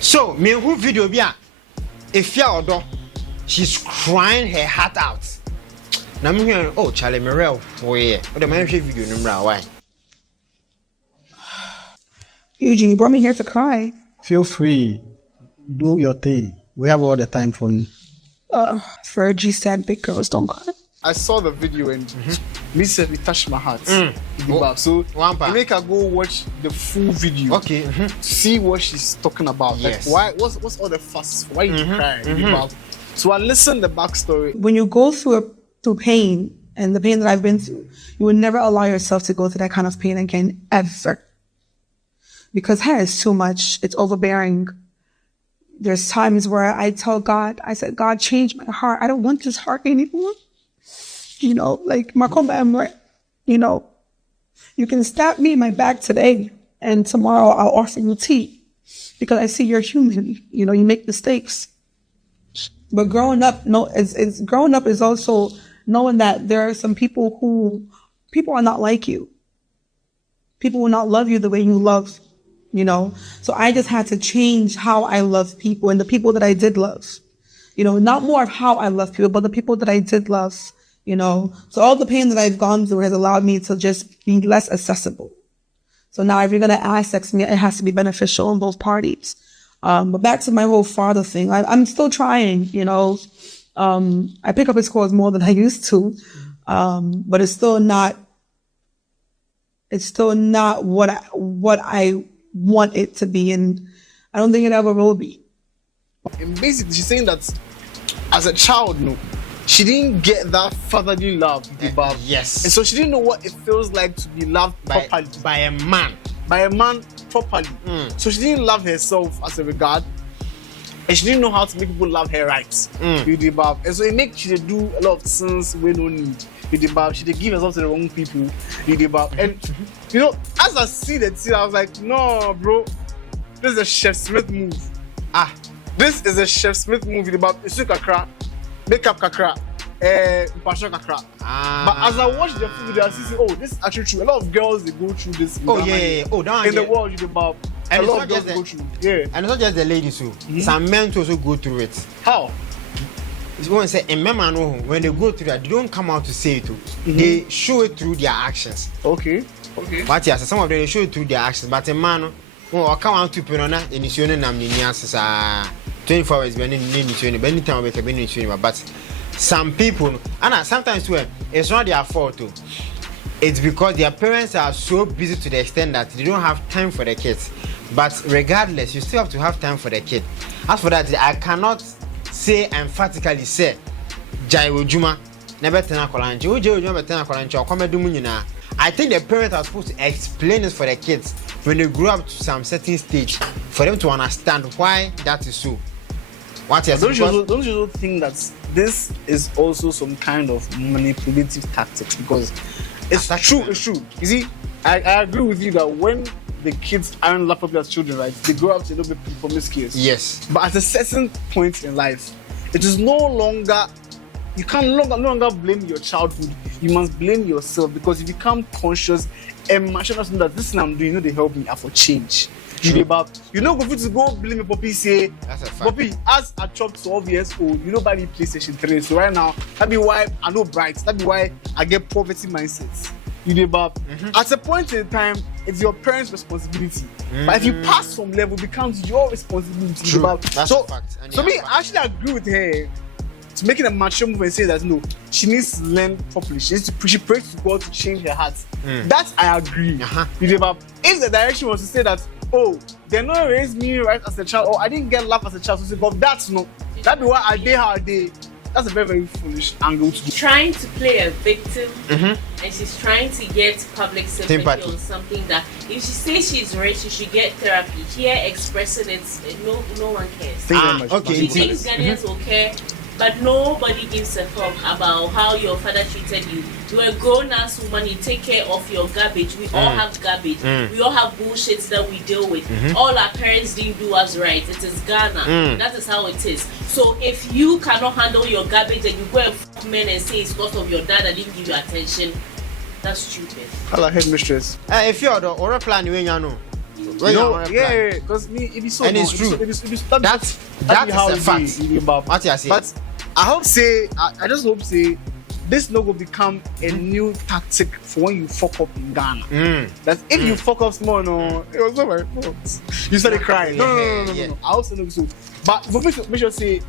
So me who video bia if ya odo she's crying her heart out. Na me hear oh Charlie Merel boy. O de man hwe video no mra why? Eugene, you brought me here to cry. Feel free. Do your thing. We have all the time for you. Fergie said big girls don't cry. I saw the video and me said it touched my heart. So Wampa. make her go watch the full video. Okay. To see what she's talking about. Yes. Like what's all the fuss? Why you crying? So I listened the backstory. When you go through pain, and the pain that I've been through, you would never allow yourself to go through that kind of pain again, ever. Because hair is too much. It's overbearing. There's times where I tell God, I said, God, change my heart. I don't want this heart anymore. You know, like, Makomba, you know, you can stab me in my back today and tomorrow I'll offer you tea because I see you're human. You know, you make mistakes. But growing up, growing up is also knowing that there are some people are not like you. People will not love you the way you love, you know? So I just had to change how I love people and the people that I did love. You know, not more of how I love people, but the people that I did love, you know? So all the pain that I've gone through has allowed me to just be less accessible. So now if you're going to access me, it has to be beneficial on both parties. But back to my whole father thing, I'm still trying, you know. I pick up his calls more than I used to. But it's still not what I want it to be. And I don't think it ever will be. And basically she's saying that as a child, no, she didn't get that fatherly love. Yes. And so she didn't know what it feels like to be loved properly. By a man. By a man properly. So she didn't love herself as a regard. And she didn't know how to make people love her right. And so it makes she do a lot of sins we don't need. She did give herself to the wrong people. And you know, as I see that scene, I was like, no, bro, this is a Chef Smith move. This is a Chef Smith movie about Isu Kakra, makeup Kakra, Passion Kakra. But as I watched the video, I see, oh, this is actually true. A lot of girls, they go through this. Oh, yeah. Oh, down in the world, a lot of girls go through. Yeah. And it's not just the ladies who. Some men also go through it. How? It's going to say, and men know when they go through that, they don't come out to say it. They show it through their actions. Okay. But yes, some of them they show it through their actions. But a man, I come out to Pinona, and it's your name, 24 hours, but some people, and sometimes when it's not their fault too. It's because their parents are so busy to the extent that they don't have time for the kids. But regardless, you still have to have time for the kid. As for that, I cannot say emphatically say Jaiwo Juma never tena kolanche. Jaiwo Juma tena kolanche or come do munina. I think the parents are supposed to explain this for the kids when they grow up to some certain stage for them to understand why that is so. Don't you also think that this is also some kind of manipulative tactics? Because it's true. You see, I agree with you that when the kids aren't locked up as children, right, they grow up to a little bit promiscuous. Yes. But at a certain point in life, it is no longer, you can no longer blame your childhood. You must blame yourself because you become conscious and mature enough that this thing I'm doing, you know, they help me for change. You know, go to go blame your puppy say, puppy, as a child 12 years old, you know, buy the PlayStation 3. So right now, that be why I know bright. That be why I get poverty mindsets. At a point in time, it's your parents' responsibility. But if you pass some level, it becomes your responsibility. That's a fact. So me, I actually agree with her to making a mature move and say that no, she needs to learn properly. She prays to God to change her heart. That I agree. If the direction was to say that, oh, they not raised me right as a child, or I didn't get love as a child, so say, God, that's no. That'd be why I did how I did. That's a very, very foolish angle to do. Trying to play a victim, and she's trying to get public sympathy on something that if she says she's rich, she should get therapy. Here, expressing it, no one cares. Okay. She thinks Ghanaians will care, but nobody gives a fuck about how your father treated you. You're a grown-ass woman, you take care of your garbage. We all have garbage. We all have bullshit that we deal with. All our parents didn't do us right. It is Ghana. That is how it is. So if you cannot handle your garbage and you go and fuck men and say it's because of your dad that didn't give you attention, that's stupid. Hello, headmistress. If you're the or plan you know. When You you know, are yeah, because me, it be so. And it's no, true. It be, That is a fact. What you say? But I hope say, I just hope say, this no go become a new tactic for when you fuck up in Ghana. That if you fuck up small, no, it was not my fault. You started crying. No. I also know so. But for me to make sure say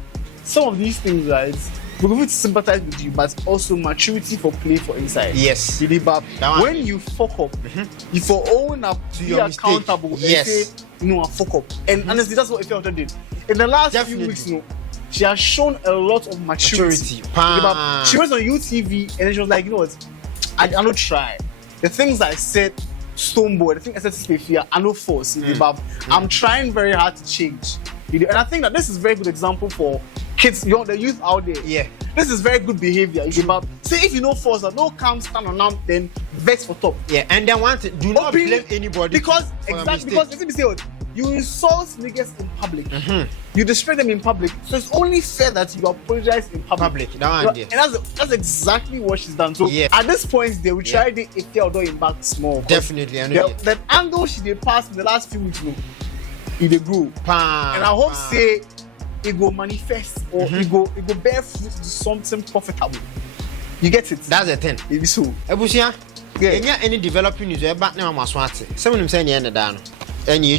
some of these things, right? We're going to sympathize with you, but also maturity for play for inside. Yes. You know, but when you fuck up, you for own up to be accountable. Yes. And say, I fuck up. And honestly, that's what Ifeanyi did. In the last few weeks, she has shown a lot of maturity. You know, she went on UTV and then she was like, you know what? I don't try. The things I said, Stoneboy, the things I said to Stefia, I know force. I'm trying very hard to change. You know, and I think that this is a very good example for kids, the youth out there. Yeah. This is very good behavior. Say if you know force, no come stand on them, then vex for top. Yeah, and then do not blame anybody. Because if you say you insult niggas in public, you disrespect them in public, so it's only fair that you apologize in public. And that's exactly what she's done. So at this point, they will try to if they are in back small. Definitely, that angle she did pass in the last few weeks, it grew. And I hope say it go manifest or it go bear fruit to something profitable. You get it? That's the thing. It be so. Ebusia, any developing news back now, I'm swati. Someone saying the end of the day, any